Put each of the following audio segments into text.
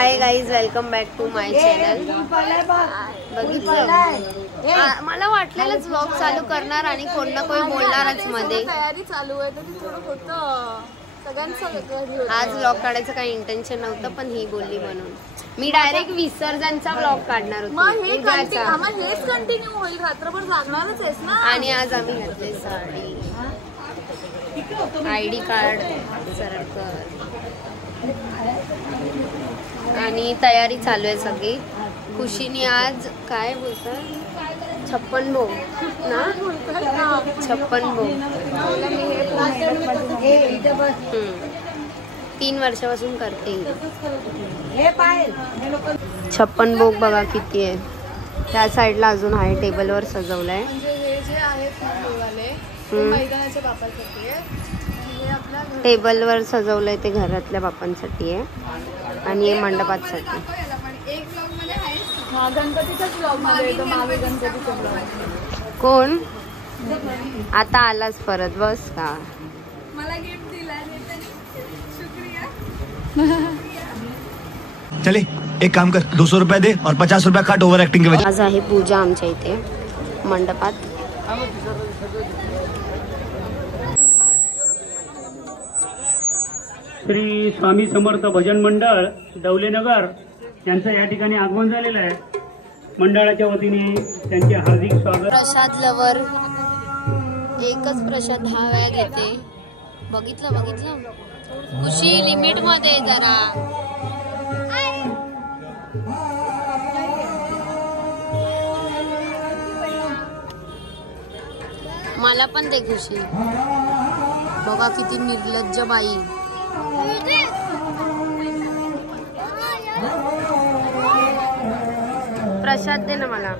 High guys, welcome back to my channel. बघितलं मला वाटलेलंच vlog चालू करणार आणि कोण ना कोणी बोलणारच मध्ये. तयारी चालू आहे तर थोडं होतं सगळ्यांचं. आज व्लॉग काढायचं काही इंटेन्शन नव्हतं, पण ही बोलली म्हणून मी डायरेक्ट विसर्जनचा व्लॉग काढणार होते. हेच कंटिन्यू होईल, रात्रभर जागणारच आहेस ना. आणि आज आम्ही घातले साडी, ID कार्ड सरळ कर आणि तयारी चालू आहे सगळी. खुशीने आज काय बोलतात 56 भोग ना, 56 भोग. 3 वर्षापासून करते. 56 भोग बघा किती आहे. त्या साईडला अजून आहे, टेबलवर सजवलंय. टेबलवर सजवलंय ते घरातल्या बापांसाठी आहे आणि हे मंडपासाठी. कोण आता आलास परत, बस का. मला गिफ्ट दिला. चले एक काम कर, 200 रुपये दे और 50 रुपये काट ओव्हर ऍक्टिंग के वजह. आज आहे पूजा आमच्या इथे मंडपात. श्री स्वामी समर्थ भजन मंडळ डवलेनगर यांचं या ठिकाणी आगमन झालेलं आहे. मंडळाच्या वतीने त्यांचे हार्दिक स्वागत. प्रसाद लवर एकच प्रसाद 10 वेळा घेते. बघितलं खुशी लिमिट मध्ये जरा. मला पण दे खुशी. बघा किती निर्लज्ज बाई. प्रसाद दे ना मला.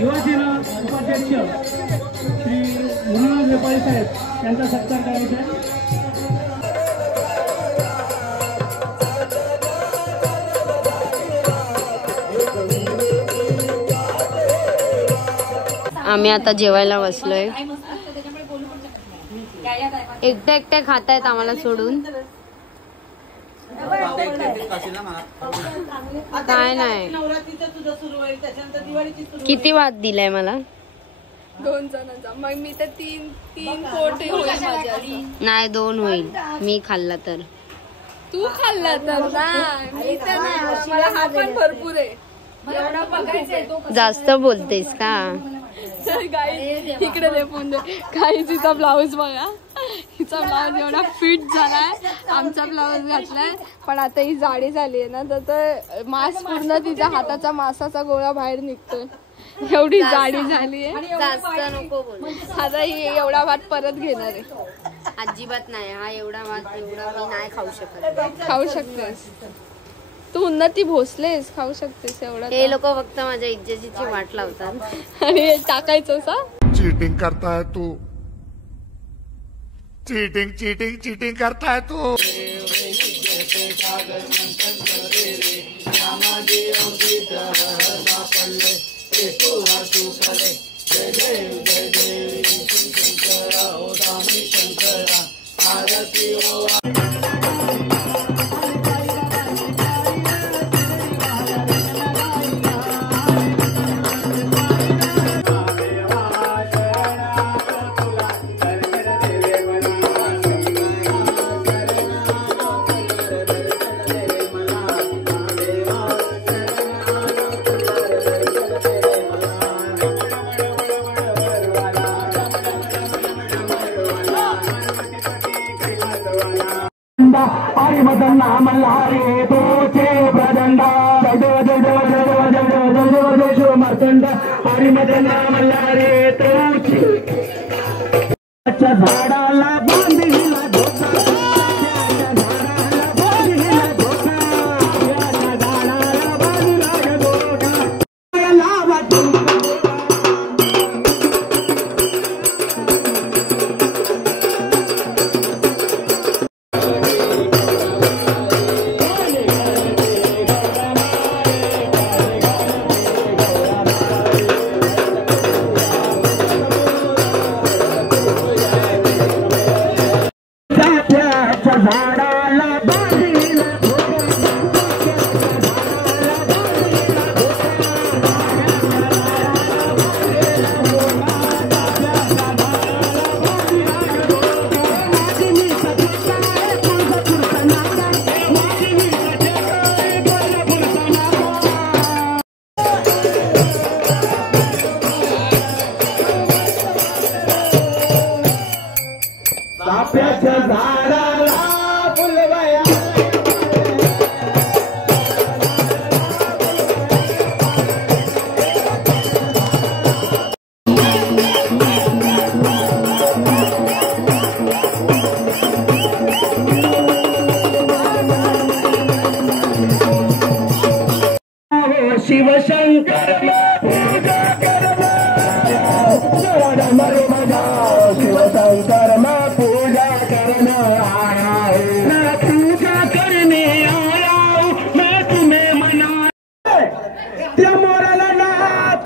युवासेना उपाध्यक्ष श्री मुरुनाथ नेपाळी साहेब यांचा सत्कार करायचा आहे. आम्ही आता जेवायला बसलोय. एकट्या खातायत आम्हाला सोडून. काय नाही. किती वाद दिलाय मला? 2 जणांचा. मग मी तर 3 पोट होईल माझ्या. नाही 2 होईल मी खाल्ला तर. तू खाल्ला तर ना, मी तर नाही. मला हा पण भरपूर आहे. एवढा बघायचंय तो. जास्त बोलतेस का? इकडे दे फोन दे. काही तिचा ब्लाऊज बघा. हिचा ब्लाऊज एवढा फिट झालाय. आमचा ब्लाऊज घातलाय पण आता ही जाडी झाली आहे ना, तर मास पूर्ण तिच्या हाताचा मासाचा गोळा बाहेर निघतोय. एवढी जाडी झाली आहे. जास्त नको बोल. आता ही एवढा भात परत घेणार आहे. अजिबात नाही. हा एवढा भात एवढा मी नाही खाऊ शकत. खाऊ शकतेस तू. उन्नती भोसलेस, खाऊ शकतेस एवढं. हे लोक फक्त माझ्या इज्जतीची वाट लावतात. आणि टाकायचं सा. चीटिंग करता है तू. चीटिंग करता है तू. हरि मदन नाम लारे तोचे प्रदंडा मर्दंड. हरि मदन नाम लारे तोचे झाडाला बांधीला धोका. झाडाला बांधीला धोका. झाडाला बांधीला धोका. लावा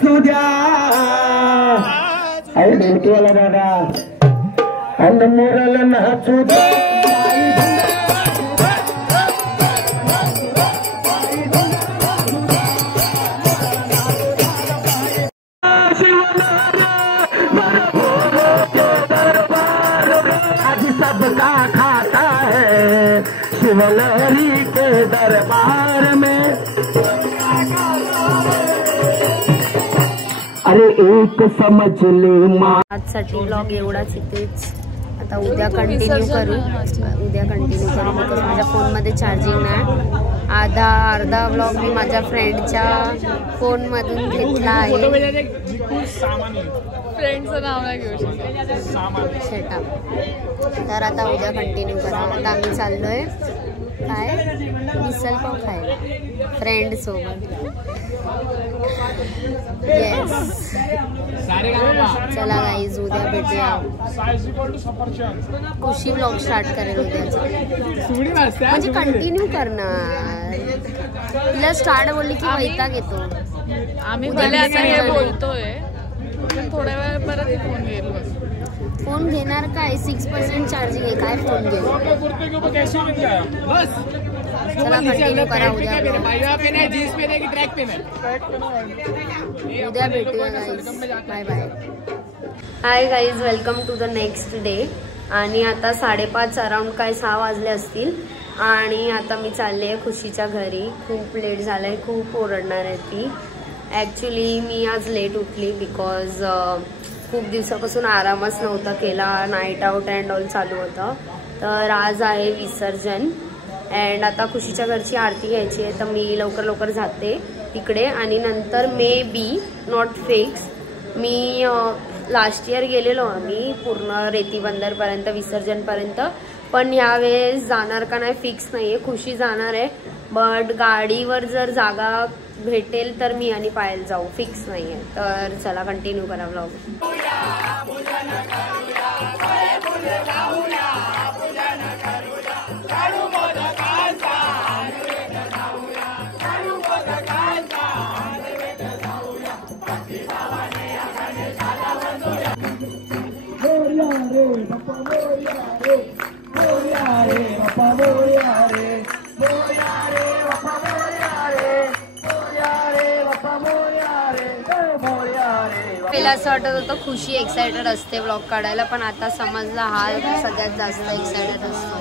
नाचू द्या दादा आणि मोराला नाचू द्या सबका खाता है शिवलहरी के दरबार में अरे एक समझ ले माँ आजसाठी व्लॉग एवढाच इथेच. आता उद्या कंटिन्यू करू बिकॉज माझ्या फोनमध्ये चार्जिंग नाही. अर्धा व्लॉग मी माझ्या फ्रेंडच्या फोनमधून घेतला आहे. फ्रेंडचं नाव नाही घेऊ शकत. तर आता उद्या कंटिन्यू करा. आता आम्ही चाललोय काय मिसल पाव खायला फ्रेंड सोबत. येस चला गाईज उद्या भेटूया. खुशी व्लॉग स्टार्ट करेल उद्याचा म्हणजे कंटिन्यू करणार. तिला स्टार्ट बोलली की वैताग येतो. आम्ही भले आता हे बोलतोय थोड्या वेळ परत फोन घेईल. फोन घेणार काय 6% चार्जिंग आहे काय फोन घेऊ. चला कंटिन्यू करा उद्या भेटूया guys. Bye bye. Hi guys welcome to the next day. आणि आता 5:30 अराउंड काय 6 वाजले असतील आणि आता मी चालले आहे खुशीच्या घरी. खूप लेट झालाय. खूप ओरडणार आहे ती. ॲक्च्युली मी आज लेट उठली बिकॉज खूप दिवसापासून आरामच नव्हता केला. नाईट आऊट अँड ऑल चालू होतं. तर आज आहे विसर्जन अँड आता खुशीच्या घरची आरती घ्यायची आहे. तर मी लवकर जाते तिकडे आणि नंतर may be not fix. Me last year गेलेलो आम्ही पूर्ण रेती बंदरपर्यंत विसर्जनपर्यंत. पण यावेळेस जाणार का नाही फिक्स नाही आहे. खुशी जाणार आहे बट गाडीवर जर जागा भेटेल तर मी आणि पायल जाऊ. फिक्स नाही आहे. तर चला कंटिन्यू करा व्लॉग. पहिला असं वाटत होतं खुशी एक्सायटेड असते व्लॉग काढायला पण आता समजला हा सगळ्यात जास्त एक्सायटेड असतो.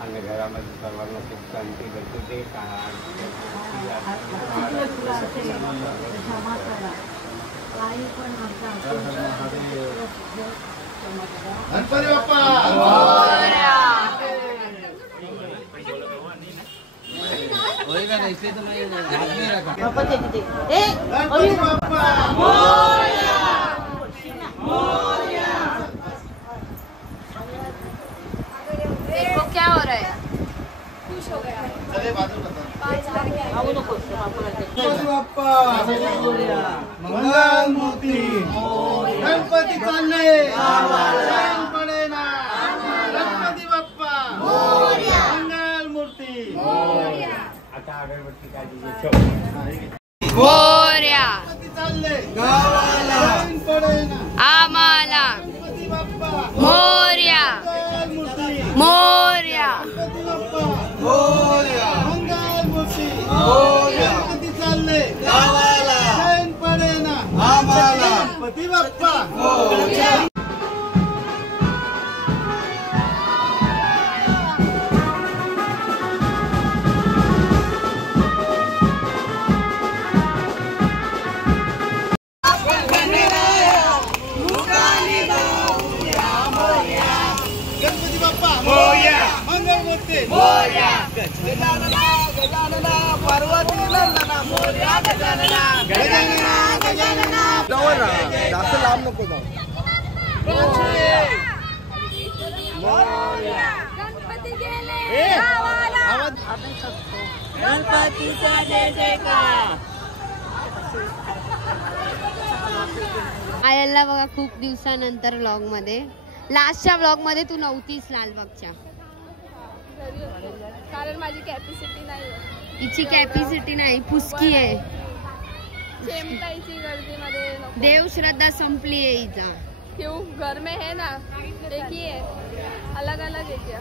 आणि घरामध्ये सर्वांना सुख शांती गणपती देखो क्या हो रहा है. खुश हो गया. मंगल मूर्ती गणपती चालले गणपती बाप्पा मंगल मूर्ती. आता अगरबत्ती मोरया चालले गावाला आम्हाला गणपती बाप्पा मोरया मंगल मूर्ती मोरया मंगल मूर्ती गणपती चालले गावाला चैन पडेना आम्हाला गणपती बाप्पा. गणपती बाप्पा मोरया मंगल मूर्ती मोरया गजानना गजानना पार्वती नंदना मोरया गजानना गजानना गजानना. जवळ राहा जास्त लांब नको जाऊ. गणपती गेले गावाला. गणपतीचा जय जयकार. आयला बघा खूप दिवसानंतर व्लॉग मध्ये. लास्टच्या व्लॉग मध्ये तू नव्हतीस लालबागच्या कारण माझी कॅपॅसिटी नाही. हिची कॅपॅसिटी नाही, पुसकी आहे. गर्दीमध्ये देव श्रद्धा संपली आहे हिचा. क्यों घर में है ना, देखिए अलग अलग है क्या.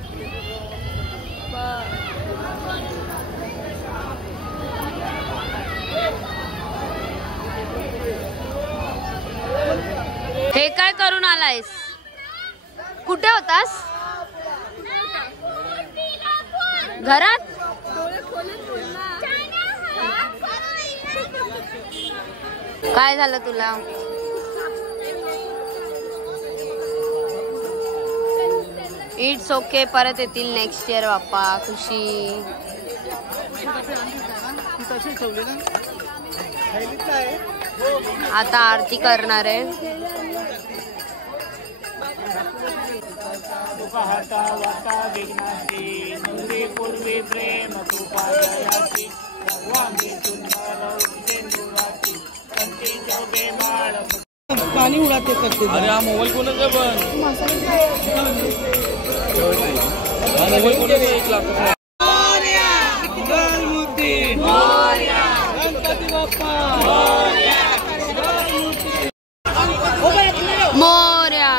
हे काय करून आलायस? कुठे होतास? घरात? काय झालं तुला? इट्स ओके, परत येतील नेक्स्ट इयर बाप्पा. खुशी आता आरती करणार आहे. पाणी उडाते करते. अरे हा मोबाईल कोणाचा पण मोबाईल कोणाचा? 1 लाख. गणपती बाप्पा मोरया.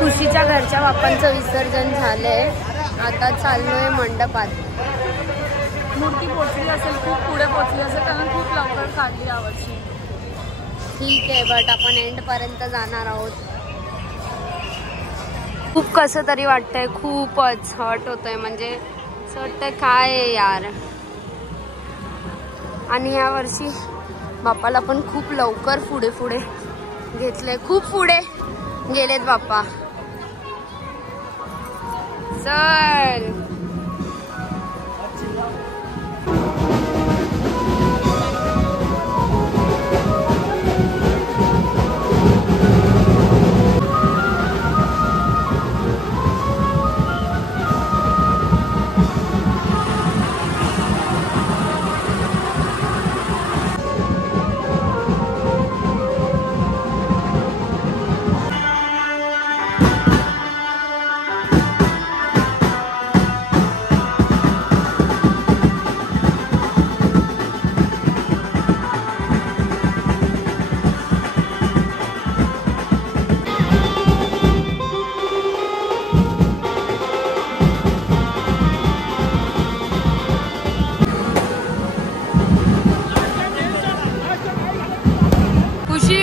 खुशीच्या घरच्या बाप्पांचं विसर्जन झालंय. आता चाललोय मंडपात. मूर्ती पोचली असेल, खूप पुढे पोचली असेल, कारण खूप लवकर काढली यावर्षी. ठीक आहे, बट आपण एंड पर्यंत जाणार आहोत. खूप कसं तरी वाटतंय, खूपच हर्ट होतंय. म्हणजे असं वाटतंय काय आहे यार. आणि या वर्षी बाप्पाला पण खूप लवकर पुढे पुढे घेतलंय. खूप पुढे गेलेत बाप्पा. चल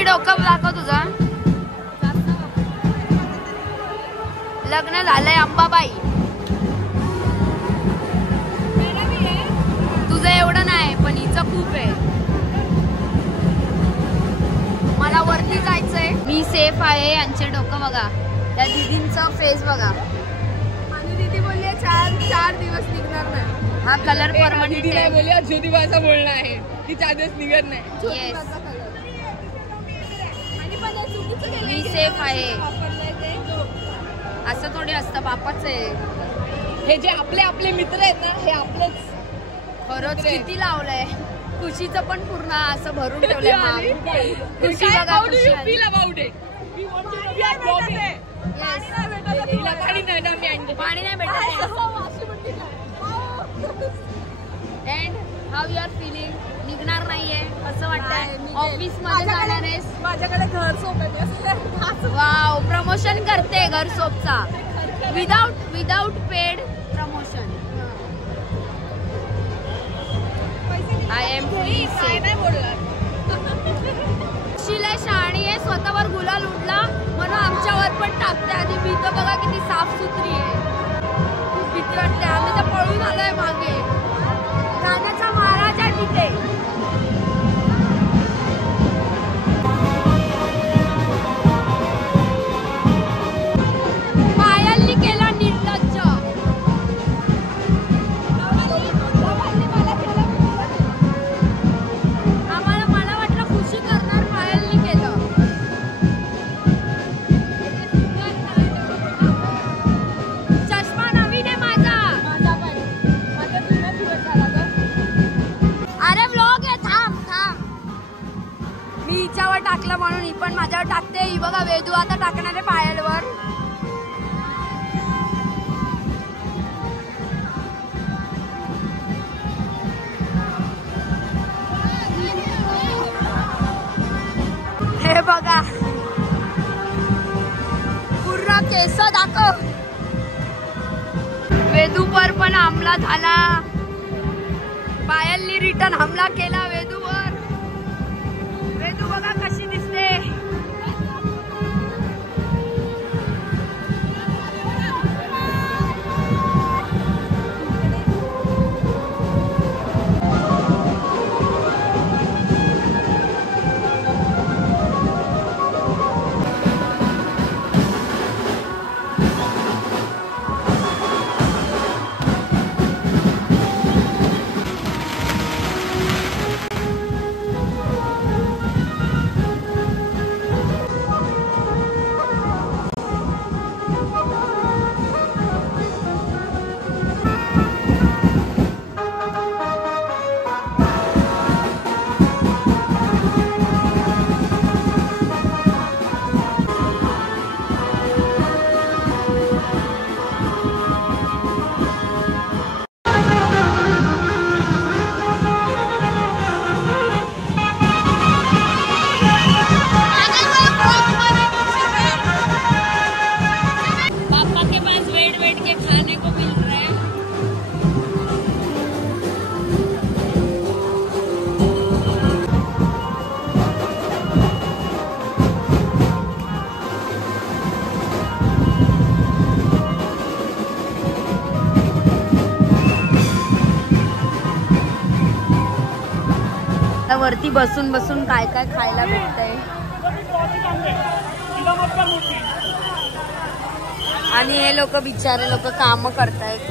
डोकं दाखव तुझा. लग्न झालंय अंबाबाई. तुझं एवढं नाही, पण हिचं खूप आहे. मला वरती जायचंय. मी सेफ आहे. यांचे डोकं बघा, त्या दीदींचा फेस बघा. आणि दीदी बोलली 4 दिवस निघणार नाही. हा कलर परमनंट आहे. बोलली ज्योतिबाचा बोलणं आहे की 4 दिवस निघत नाही. येस, मी सेफ आहे. असं थोडी असतं, बापाच आहे. हे जे आपले मित्र आहेत ना, हे आपलेच. खरंच किती लावलंय. खुशीचं पण पूर्ण असं भरून ठेवलंय. खुशी बघा, खुशी पाणी नाही भेटत. And how you are feeling? निघणार नाहीये असं वाटतंय. ऑफिस मध्ये जाणार आहेस? माझ्याकडे घर सोप आहे. वाव, प्रमोशन करते घर सोपचा. Without paid promotion. I am fully safe. नाही बोलणार. शिला शाणी आहे, स्वतःवर गुलाल उडला म्हणून आमच्यावर पण टाकते. आणि मी तर बघा किती साफ सुथरी आहे. खूप भीती वाटते. आम्ही तर पळून आलोय मागे. गाण्याचा महाराज आहे तिथे. पायलनी केला निर्लज्ज. मला वाटलं खुशी करणार, पायलनी केलं. चष्मा नवीन आहे माझा. अरे व्लॉग आहे, थांब. मी हिच्यावर टाकलं म्हणून ही पण माझ्यावर टाकते. ही बघा, वेदू आता टाकणार आहे पायलवर. बघा पूर्ण केस दाखव. वेदूवर पण हमला झाला. पायलनी रिटर्न हमला केला वेदूवर. वेदू बघा कशी दिसते. वरती बसून बसून काय काय खायला भेटतंय. आणि हे लोक बिचारे लोक काम करतायत.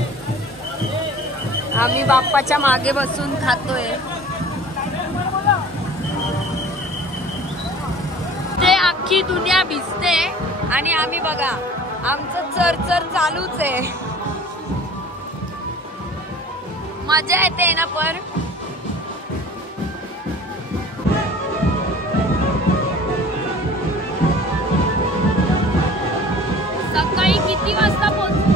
आम्ही बाप्पाच्या मागे बसून खातोय. ते अख्खी दुनिया भिजते आणि आम्ही बघा आमचं चरचर चालूच आहे. मजा येते ना. पण सकाळी किती वाजता पोहोचलो?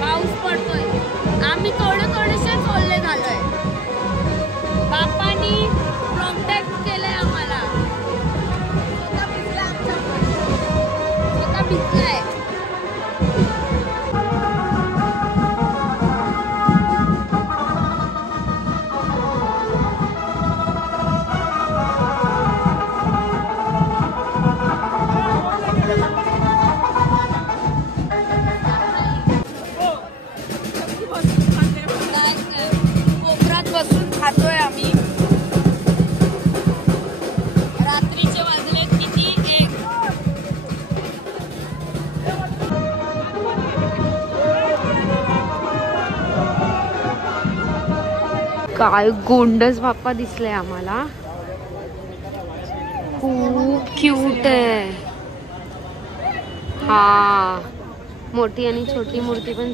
पाऊस पडतोय. आम्ही थोडेसे ओले झालोय. बाप्पानी प्रोटेक्ट केलंय आम्हाला. स्वतः भिजलाय. कोपऱ्यात बसून खातोय आम्ही. रात्रीचे वाजले किती? 1. काय गोंडस बाप्पा दिसले आम्हाला. खूप क्यूट आहे. हा मोठी आणि छोटी मूर्ती पण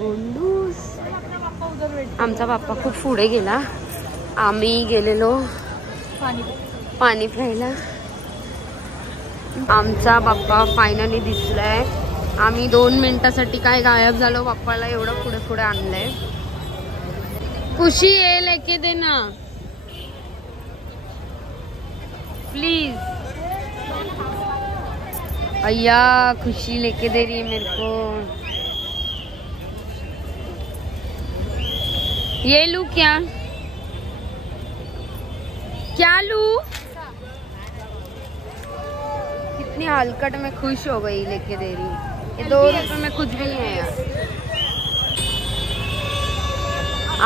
गोंडूस. आमचा बाप्पा खूप पुढे गेला. आम्ही गेलेलो पाणी प्यायला. आमचा बाप्पा फायनली दिसलाय. आम्ही 2 मिनिटासाठी काय गायब झालो. बाप्पाला एवढं पुढे पुढे आणलंय. खुशी ये लेके देना प्लीज. अय्या खुशी लेके दे रही है मेरे को. ये लू क्या क्या लू? कितनी हलकट में खुश हो गई लेके दे रही. ये 2 रुपए में कुछ भी नहीं है यार.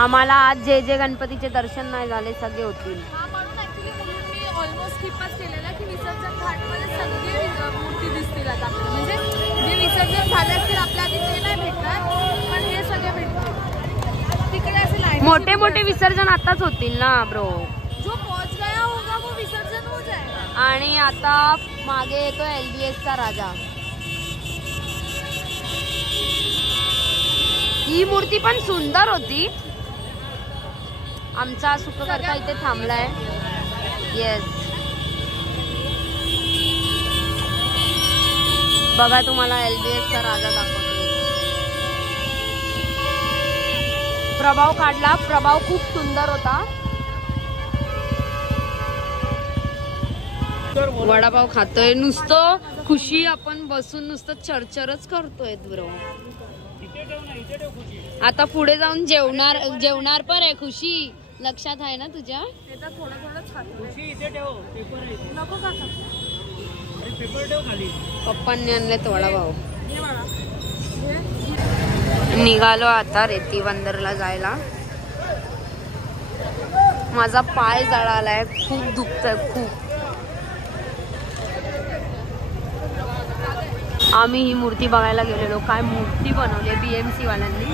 आम्हाला आज जे गणपतीचे दर्शन नाही झाले सगळे होतील. ऑलमोस्ट स्किपच केलेला की विसर्जन घाटमध्ये सगळे मूर्ती दिसतील आता. म्हणजे जे विसर्जन झाले असतील आपल्या आधी ते नाही भेटणार. पण हे सगळे भेटतील. तिकडे असे लाईन मोठे मोठे विसर्जन आताच होतील ना ब्रो. जो पहुंच गया होगा वो विसर्जन हो जाएगा. आणि आता मागे येतो LBS चा राजा. ही मूर्ती पण सुंदर होती. आमचा सुखकर्ता इथे थांबलाय. येस बघा तुम्हाला LBSचा राजा दाखवतो. प्रभाव काढला. प्रभाव खूप सुंदर होता. वडापाव खातोय नुसतं. खुशी आपण बसून नुसतं चरचरच करतोय ब्रो. आता पुढे जाऊन जेवणार पण आहे. खुशी लक्षात आहे ना तुझ्या? पप्पांनी आणलेत वडापाव. निघालो आता रेती बंदरला जायला. माझा पाय जळालाय. खूप दुखतंय खूप. आम्ही ही मूर्ती बघायला गेलेलो. काय मूर्ती बनवली BMC वाल्यांनी.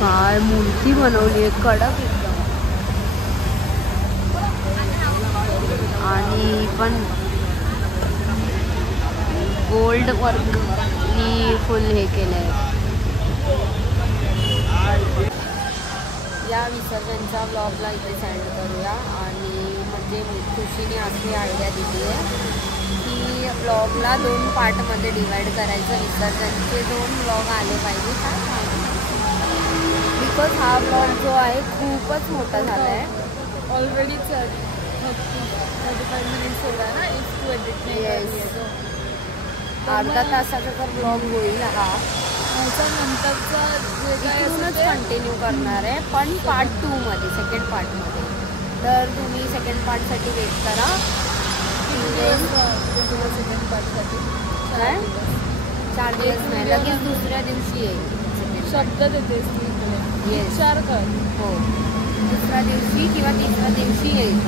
काय मूर्ती बनवली कडक एकदम. आणि पण गोल्ड वर्कनी फुल हे केलंय. या विसर्जनच्या ब्लॉगला इथे सेंड करूया. आणि म्हणजे खुशीने अशी आयडिया दिली आहे की ब्लॉगला 2 पार्टमध्ये डिवाइड करायचं. विसर्जनचे 2 ब्लॉग आले पाहिजे. बिकॉज हा ब्लॉग जो आहे खूपच मोठा झाला आहे. ऑलरेडी 35 मिनिट्स होता ना. अर्धा तासाचा तर ब्लॉग होईल हा. त्याच्यानंतरचा जे काय कंटिन्यू करणार आहे पण पार्ट 2 मध्ये, सेकंड पार्टमध्ये. तर तुम्ही सेकंड पार्टसाठी वेट करा. सेकंड पार्टसाठी काय 4 दिवस नाही, लगेच दुसऱ्या दिवशी येईल. शब्द देतेस तू इकडे. विचार कर. हो, दुसऱ्या दिवशी किंवा तिसऱ्या दिवशी येईल.